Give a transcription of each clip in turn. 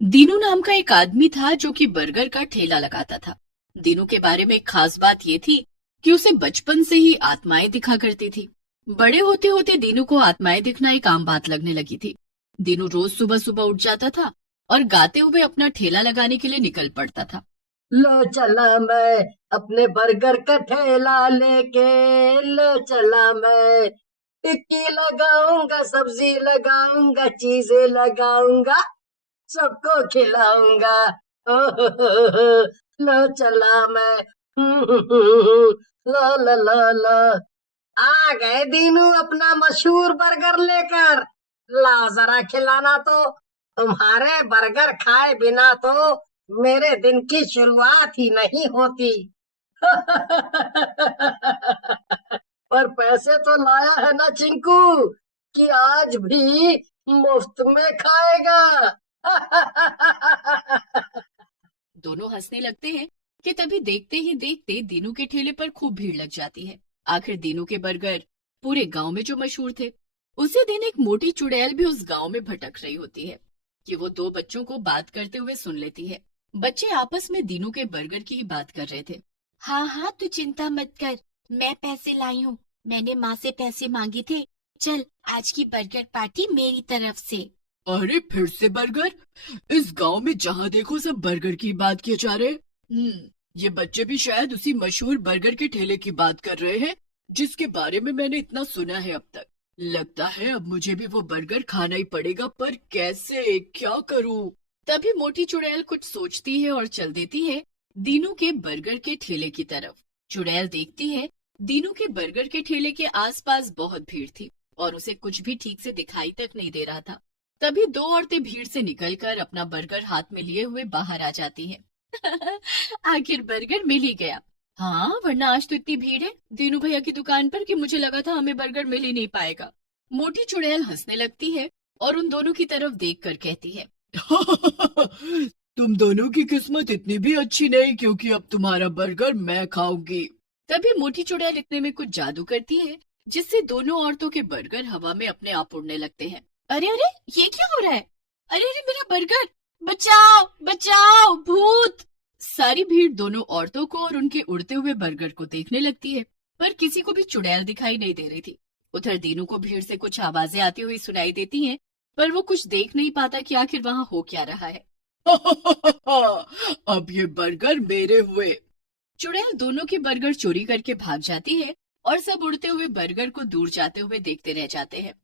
दीनू नाम का एक आदमी था जो कि बर्गर का ठेला लगाता था। दीनू के बारे में एक खास बात ये थी कि उसे बचपन से ही आत्माएं दिखा करती थी। बड़े होते होते दीनू को आत्माएं दिखना एक आम बात लगने लगी थी। दीनू रोज सुबह सुबह उठ जाता था और गाते हुए अपना ठेला लगाने के लिए निकल पड़ता था। लो चला मैं अपने बर्गर का ठेला लेके। लो चला मैं टिक्की लगाऊंगा, सब्जी लगाऊंगा, चीजें लगाऊंगा, सबको खिलाऊंगा। लो चला मैं। ला ला ला ला। आ गए दीनू अपना मशहूर बर्गर लेकर। ला जरा खिलाना तो। तुम्हारे बर्गर खाए बिना तो मेरे दिन की शुरुआत ही नहीं होती। पर पैसे तो लाया है ना चिंकू, कि आज भी मुफ्त में खाएगा। दोनों हंसने लगते हैं कि तभी देखते ही देखते दीनू के ठेले पर खूब भीड़ लग जाती है। आखिर दीनू के बर्गर पूरे गांव में जो मशहूर थे। उसी दिन एक मोटी चुड़ैल भी उस गांव में भटक रही होती है कि वो दो बच्चों को बात करते हुए सुन लेती है। बच्चे आपस में दीनू के बर्गर की ही बात कर रहे थे। हाँ हाँ, तू चिंता मत कर, मैं पैसे लाई हूँ। मैंने माँ से पैसे मांगे थे। चल, आज की बर्गर पार्टी मेरी तरफ से। अरे फिर से बर्गर? इस गांव में जहाँ देखो सब बर्गर की बात किए जा रहे। ये बच्चे भी शायद उसी मशहूर बर्गर के ठेले की बात कर रहे हैं जिसके बारे में मैंने इतना सुना है अब तक। लगता है अब मुझे भी वो बर्गर खाना ही पड़ेगा, पर कैसे, क्या करूं? तभी मोटी चुड़ैल कुछ सोचती है और चल देती है दीनू के बर्गर के ठेले की तरफ। चुड़ैल देखती है दीनू के बर्गर के ठेले के आसपास बहुत भीड़ थी और उसे कुछ भी ठीक से दिखाई तक नहीं दे रहा था। तभी दो औरतें भीड़ से निकलकर अपना बर्गर हाथ में लिए हुए बाहर आ जाती हैं। आखिर बर्गर मिल ही गया। हाँ, वरना आज तो इतनी भीड़ है दीनू भैया की दुकान पर कि मुझे लगा था हमें बर्गर मिल ही नहीं पाएगा। मोटी चुड़ैल हंसने लगती है और उन दोनों की तरफ देखकर कहती है, तुम दोनों की किस्मत इतनी भी अच्छी नहीं, क्योंकि अब तुम्हारा बर्गर मैं खाऊंगी। तभी मोटी चुड़ैल इतने में कुछ जादू करती है जिससे दोनों औरतों के बर्गर हवा में अपने आप उड़ने लगते हैं। अरे अरे, ये क्या हो रहा है? अरे अरे, मेरा बर्गर! बचाओ बचाओ, भूत! सारी भीड़ दोनों औरतों को और उनके उड़ते हुए बर्गर को देखने लगती है, पर किसी को भी चुड़ैल दिखाई नहीं दे रही थी। उधर दीनू को भीड़ से कुछ आवाजें आती हुई सुनाई देती हैं, पर वो कुछ देख नहीं पाता कि आखिर वहां हो क्या रहा है। अब ये बर्गर मेरे हुए। चुड़ैल दोनों के बर्गर चोरी करके भाग जाती है और सब उड़ते हुए बर्गर को दूर जाते हुए देखते रह जाते हैं।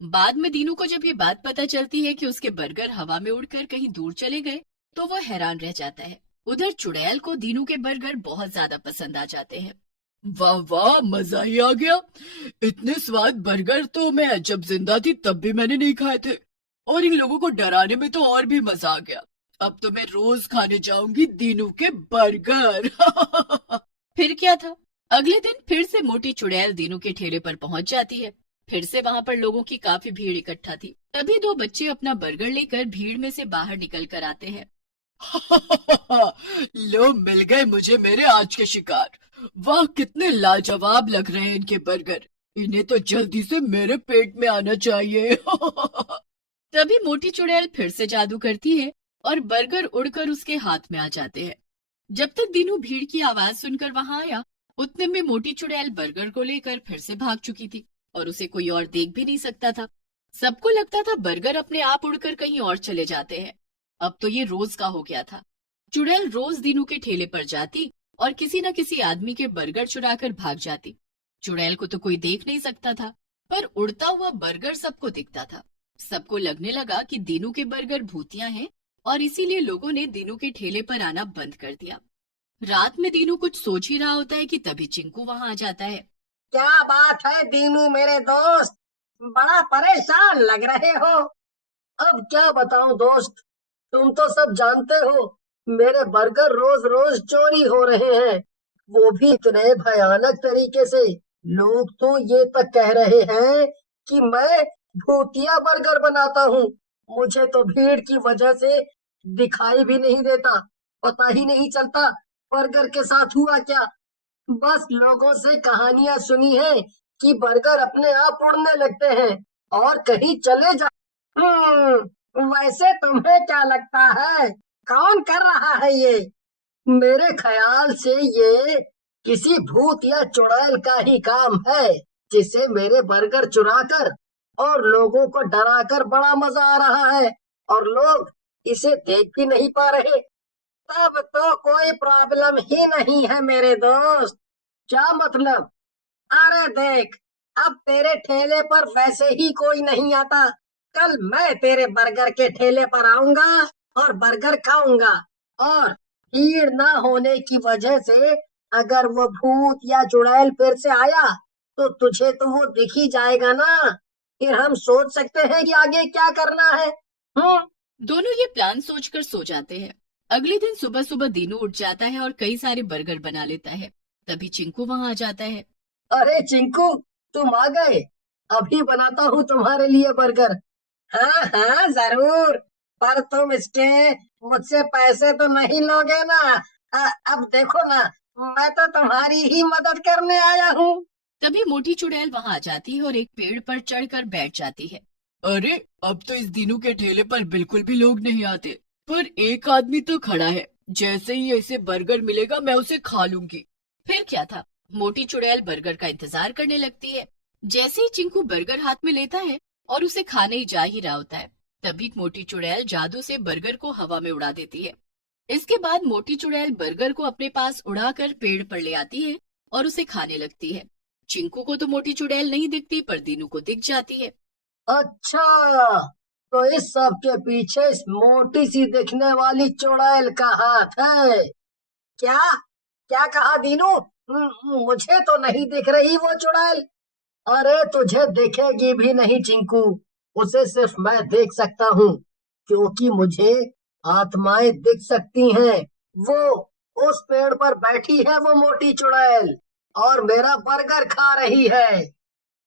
बाद में दीनू को जब ये बात पता चलती है कि उसके बर्गर हवा में उड़कर कहीं दूर चले गए, तो वो हैरान रह जाता है। उधर चुड़ैल को दीनू के बर्गर बहुत ज्यादा पसंद आ जाते हैं। वाह वाह, मजा ही आ गया। इतने स्वाद बर्गर तो मैं जब जिंदा थी तब भी मैंने नहीं खाए थे, और इन लोगों को डराने में तो और भी मजा आ गया। अब तो मैं रोज खाने जाऊंगी दीनू के बर्गर। फिर क्या था, अगले दिन फिर से मोटी चुड़ैल दीनू के ठेले पर पहुंच जाती है। फिर से वहां पर लोगों की काफी भीड़ इकट्ठा थी। तभी दो बच्चे अपना बर्गर लेकर भीड़ में से बाहर निकल कर आते हैं। लो, मिल गए मुझे मेरे आज के शिकार। वाह, कितने लाजवाब लग रहे हैं इनके बर्गर। इन्हें तो जल्दी से मेरे पेट में आना चाहिए। तभी मोटी चुड़ैल फिर से जादू करती है और बर्गर उड़कर उसके हाथ में आ जाते हैं। जब तक दीनू भीड़ की आवाज सुनकर वहां आया, उतने में मोटी चुड़ैल बर्गर को लेकर फिर से भाग चुकी थी और उसे कोई और देख भी नहीं सकता था। सबको लगता था बर्गर अपने आप उड़कर कहीं और चले जाते हैं। अब तो ये रोज का हो गया था। चुड़ैल रोज दीनू के ठेले पर जाती और किसी न किसी आदमी के बर्गर चुराकर भाग जाती। चुड़ैल को तो कोई देख नहीं सकता था, पर उड़ता हुआ बर्गर सबको दिखता था। सबको लगने लगा कि दीनू के बर्गर भूतिया हैं और इसीलिए लोगों ने दीनू के ठेले पर आना बंद कर दिया। रात में दीनू कुछ सोच ही रहा होता है कि तभी चिंकू वहां आ जाता है। क्या बात है दीनू मेरे दोस्त, बड़ा परेशान लग रहे हो। अब क्या बताऊं दोस्त, तुम तो सब जानते हो मेरे बर्गर रोज रोज चोरी हो रहे हैं, वो भी इतने भयानक तरीके से। लोग तो ये तक कह रहे हैं कि मैं भूतिया बर्गर बनाता हूँ। मुझे तो भीड़ की वजह से दिखाई भी नहीं देता, पता ही नहीं चलता बर्गर के साथ हुआ क्या। बस लोगों से कहानियां सुनी है कि बर्गर अपने आप उड़ने लगते हैं और कहीं चले जा। वैसे तुम्हें क्या लगता है कौन कर रहा है ये? मेरे ख्याल से ये किसी भूत या चुड़ैल का ही काम है, जिसे मेरे बर्गर चुराकर और लोगों को डराकर बड़ा मजा आ रहा है, और लोग इसे देख भी नहीं पा रहे। तब तो कोई प्रॉब्लम ही नहीं है मेरे दोस्त। क्या मतलब? अरे देख, अब तेरे ठेले पर वैसे ही कोई नहीं आता। कल मैं तेरे बर्गर के ठेले पर आऊंगा और बर्गर खाऊंगा, और भीड़ ना होने की वजह से अगर वो भूत या चुड़ैल फिर से आया तो तुझे तो वो दिख ही जाएगा ना। फिर हम सोच सकते हैं कि आगे क्या करना है। हम्म। दोनों ये प्लान सोचकर सो जाते हैं। अगले दिन सुबह सुबह दीनू उठ जाता है और कई सारे बर्गर बना लेता है। तभी चिंकू वहां आ जाता है। अरे चिंकू, तुम आ गए। अभी बनाता हूँ तुम्हारे लिए बर्गर। हाँ हाँ जरूर, पर तुम इसके मुझसे पैसे तो नहीं लोगे ना? अब देखो ना, मैं तो तुम्हारी ही मदद करने आया हूँ। तभी मोटी चुड़ैल वहां आ जाती है और एक पेड़ पर चढ़कर बैठ जाती है। अरे, अब तो इस दीनू के ठेले पर बिल्कुल भी लोग नहीं आते, पर एक आदमी तो खड़ा है। जैसे ही ऐसे बर्गर मिलेगा मैं उसे खा लूंगी। फिर क्या था, मोटी चुड़ैल बर्गर का इंतजार करने लगती है। जैसे ही चिंकू बर्गर हाथ में लेता है और उसे खाने ही जा ही रहा होता है, तभी मोटी चुड़ैल जादू से बर्गर को हवा में उड़ा देती है। इसके बाद मोटी चुड़ैल बर्गर को अपने पास उड़ाकर पेड़ पर ले आती है और उसे खाने लगती है। चिंकू को तो मोटी चुड़ैल नहीं दिखती, पर दीनू को दिख जाती है। अच्छा, तो इस सब के पीछे इस मोटी सी दिखने वाली चुड़ैल का हाथ है? क्या? क्या कहा दीनू? मुझे तो नहीं दिख रही वो चुड़ैल। अरे तुझे दिखेगी भी नहीं चिंकू, उसे सिर्फ मैं देख सकता हूँ, क्योंकि मुझे आत्माएं दिख सकती हैं। वो उस पेड़ पर बैठी है वो मोटी चुड़ैल, और मेरा बर्गर खा रही है।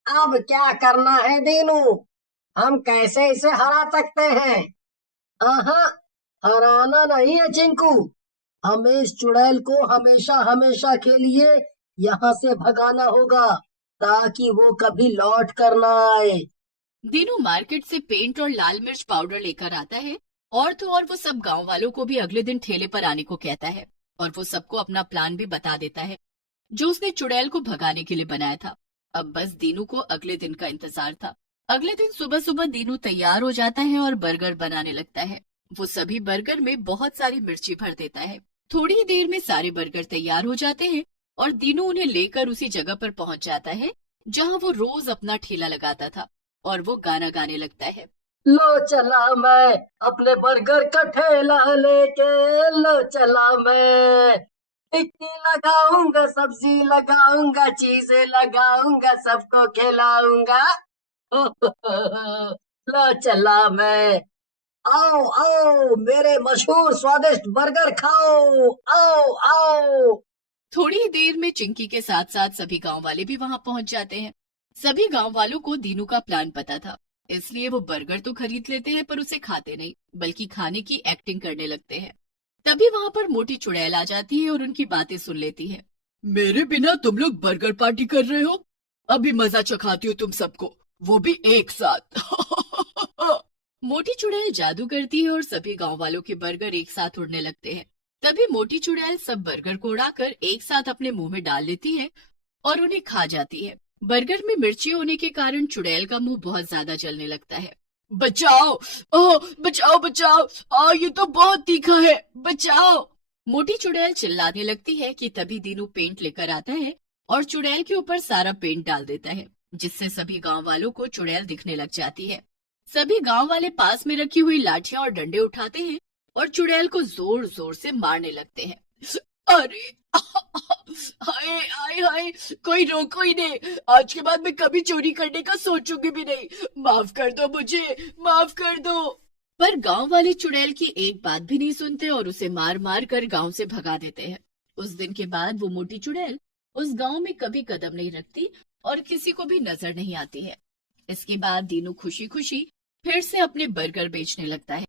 अब क्या करना है दीनू? हम कैसे इसे हरा सकते हैं? आहा, हराना नहीं है चिंकू, हमें इस चुड़ैल को हमेशा हमेशा के लिए यहाँ से भगाना होगा, ताकि वो कभी लौट कर ना आए। दीनू मार्केट से पेंट और लाल मिर्च पाउडर लेकर आता है, और तो और वो सब गांव वालों को भी अगले दिन ठेले पर आने को कहता है, और वो सबको अपना प्लान भी बता देता है जो उसने चुड़ैल को भगाने के लिए बनाया था। अब बस दीनू को अगले दिन का इंतजार था। अगले दिन सुबह सुबह दीनू तैयार हो जाता है और बर्गर बनाने लगता है। वो सभी बर्गर में बहुत सारी मिर्ची भर देता है। थोड़ी ही देर में सारे बर्गर तैयार हो जाते हैं और दीनू उन्हें लेकर उसी जगह पर पहुंच जाता है जहां वो रोज अपना ठेला लगाता था, और वो गाना गाने लगता है। लो चला मैं अपने बर्गर का ठेला लेके, लो चला मैं टिक्की लगाऊंगा, सब्जी लगाऊंगा, चीजें लगाऊंगा, सबको खिलाऊंगा। लो चला मैं। आओ आओ, मेरे मशहूर स्वादिष्ट बर्गर खाओ। आओ आओ। थोड़ी ही देर में चिंकी के साथ साथ सभी गांव वाले भी वहां पहुंच जाते हैं। सभी गांव वालों को दीनू का प्लान पता था, इसलिए वो बर्गर तो खरीद लेते हैं पर उसे खाते नहीं, बल्कि खाने की एक्टिंग करने लगते हैं। तभी वहां पर मोटी चुड़ैल आ जाती है और उनकी बातें सुन लेती है। मेरे बिना तुम लोग बर्गर पार्टी कर रहे हो? अभी मजा चखाती हो तुम सबको, वो भी एक साथ। मोटी चुड़ैल जादू करती है और सभी गांव वालों के बर्गर एक साथ उड़ने लगते हैं। तभी मोटी चुड़ैल सब बर्गर को उड़ाकर एक साथ अपने मुंह में डाल लेती है और उन्हें खा जाती है। बर्गर में मिर्ची होने के कारण चुड़ैल का मुंह बहुत ज्यादा जलने लगता है। बचाओ! बचाओ बचाओ! ये तो बहुत तीखा है, बचाओ! मोटी चुड़ैल चिल्लाने लगती है कि तभी दीनू पेंट लेकर आता है और चुड़ैल के ऊपर सारा पेंट डाल देता है, जिससे सभी गांव वालों को चुड़ैल दिखने लग जाती है। सभी गांव वाले पास में रखी हुई लाठियां और डंडे उठाते हैं और चुड़ैल को जोर जोर से मारने लगते हैं। अरे, हाय हाय हाय, कोई रोको ही नहीं। आज के बाद मैं कभी चोरी करने का सोचूंगी भी नहीं। माफ कर दो मुझे, माफ कर दो। पर गांव वाले चुड़ैल की एक बात भी नहीं सुनते और उसे मार मार कर गांव से भगा देते हैं। उस दिन के बाद वो मोटी चुड़ैल उस गांव में कभी कदम नहीं रखती और किसी को भी नजर नहीं आती है। इसके बाद दीनू खुशी खुशी फिर से अपने बर्गर बेचने लगता है।